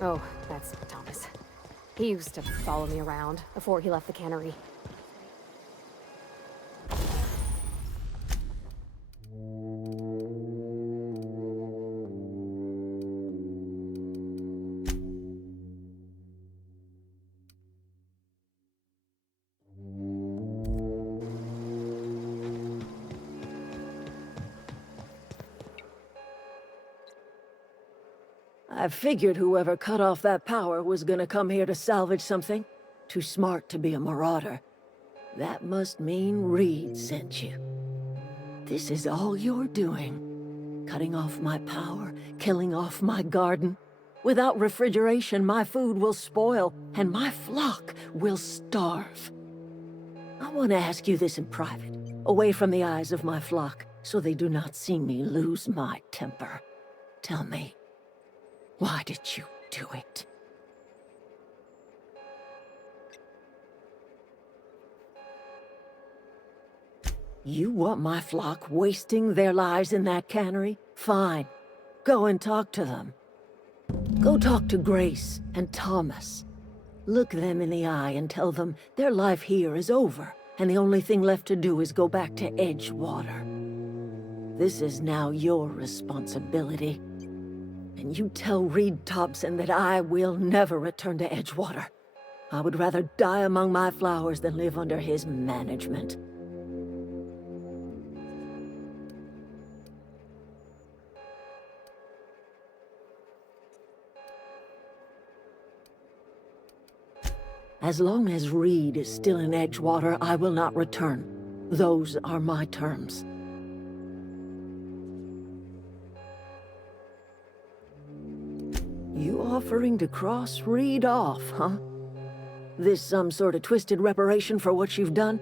Oh, that's Thomas. He used to follow me around before he left the cannery. I figured whoever cut off that power was gonna come here to salvage something. Too smart to be a marauder. That must mean Reed sent you. This is all you're doing. Cutting off my power, killing off my garden. Without refrigeration, my food will spoil, and my flock will starve. I want to ask you this in private, away from the eyes of my flock, so they do not see me lose my temper. Tell me, why did you do it? You want my flock wasting their lives in that cannery? Fine. Go and talk to them. Go talk to Grace and Thomas. Look them in the eye and tell them their life here is over, and the only thing left to do is go back to Edgewater. This is now your responsibility. And you tell Reed Thompson that I will never return to Edgewater. I would rather die among my flowers than live under his management. As long as Reed is still in Edgewater, I will not return. Those are my terms. You offering to cross Reed off, huh? This some sort of twisted reparation for what you've done?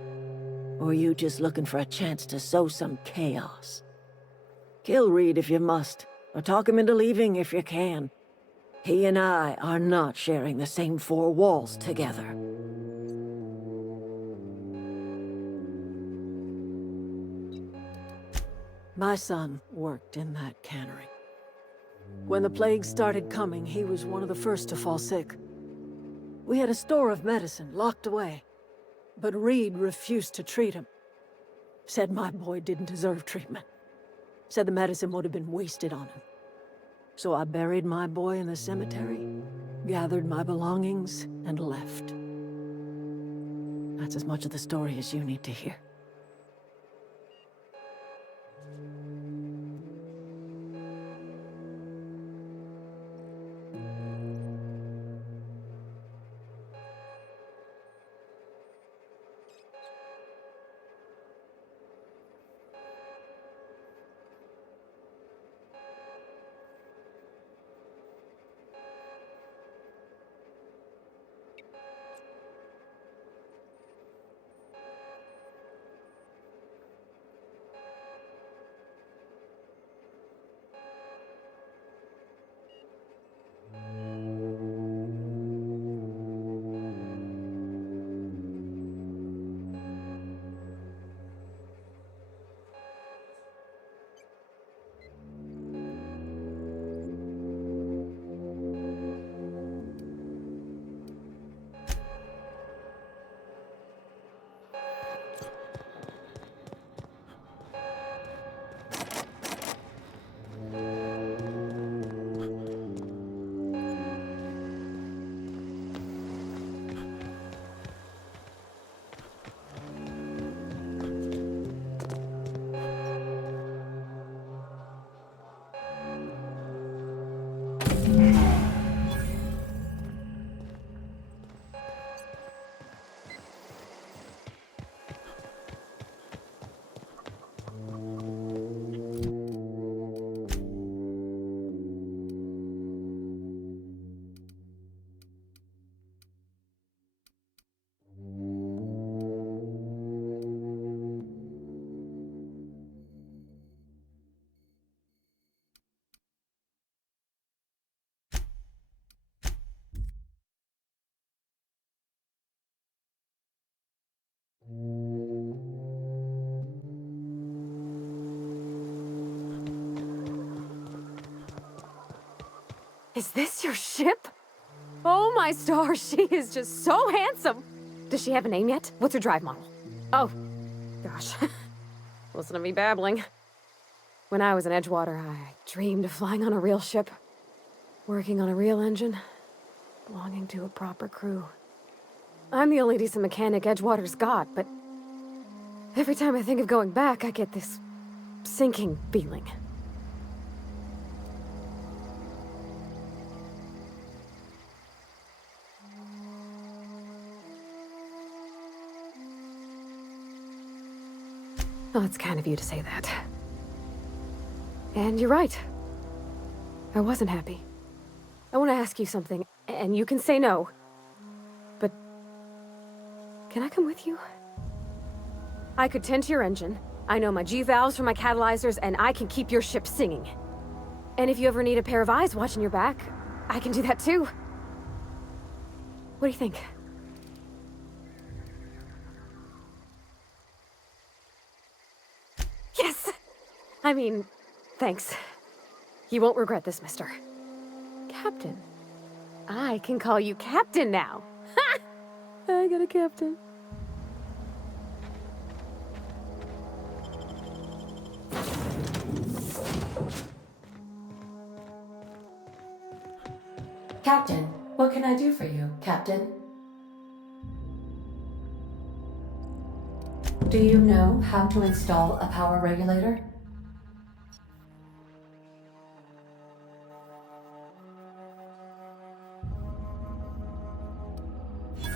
Or you just looking for a chance to sow some chaos? Kill Reed if you must, or talk him into leaving if you can. He and I are not sharing the same four walls together. My son worked in that cannery. When the plague started coming, he was one of the first to fall sick. We had a store of medicine locked away, but Reed refused to treat him. Said my boy didn't deserve treatment. Said the medicine would have been wasted on him. So I buried my boy in the cemetery, gathered my belongings, and left. That's as much of the story as you need to hear. Is this your ship? Oh, my stars, she is just so handsome. Does she have a name yet? What's her drive model? Oh, gosh. Listen to me babbling. When I was in Edgewater, I dreamed of flying on a real ship, working on a real engine, belonging to a proper crew. I'm the only decent mechanic Edgewater's got, but every time I think of going back, I get this sinking feeling. Well, it's kind of you to say that. And you're right. I wasn't happy. I want to ask you something, and you can say no. But can I come with you? I could tend to your engine. I know my G-valves for my catalyzers, and I can keep your ship singing. And if you ever need a pair of eyes watching your back, I can do that too. What do you think? Yes! I mean, thanks. You won't regret this, mister. Captain. I can call you Captain now. Ha! I got a captain. Captain, what can I do for you, Captain? Do you know how to install a power regulator?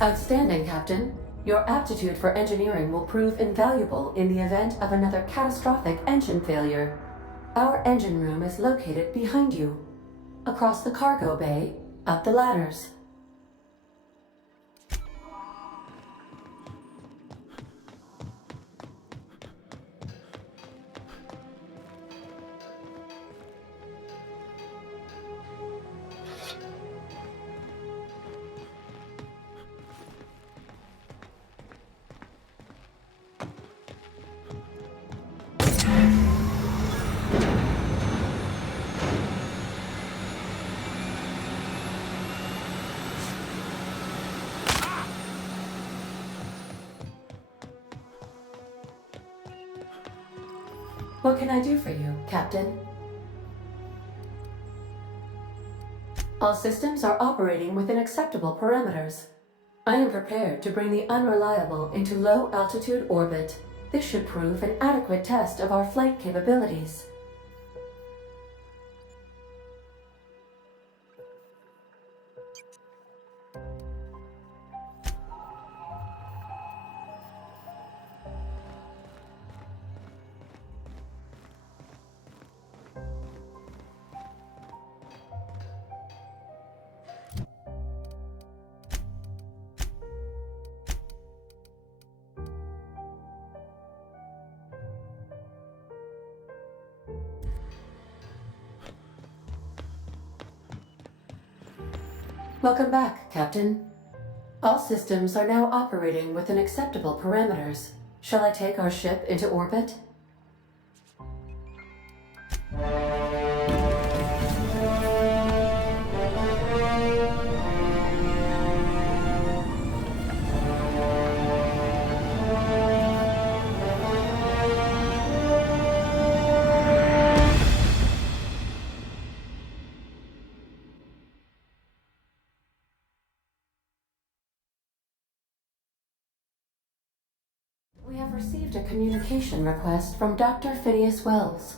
Outstanding, Captain. Your aptitude for engineering will prove invaluable in the event of another catastrophic engine failure. Our engine room is located behind you, across the cargo bay, up the ladders. What can I do for you, Captain? All systems are operating within acceptable parameters. I am prepared to bring the unreliable into low-altitude orbit. This should prove an adequate test of our flight capabilities. Welcome back, Captain. All systems are now operating within acceptable parameters. Shall I take our ship into orbit? We have received a communication request from Dr. Phineas Wells.